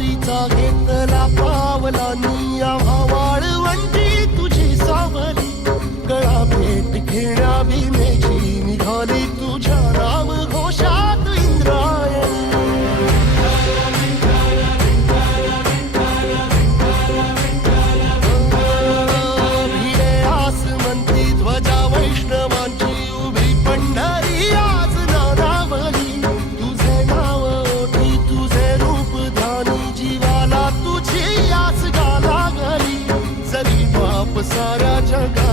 वारीचा घेतला पावलानी आवाळ वंटी तुझी सावली. गळा भेट घेण्या भीमेची निघाली तुझ्या साऱ्या जगाचा परिपूर्ण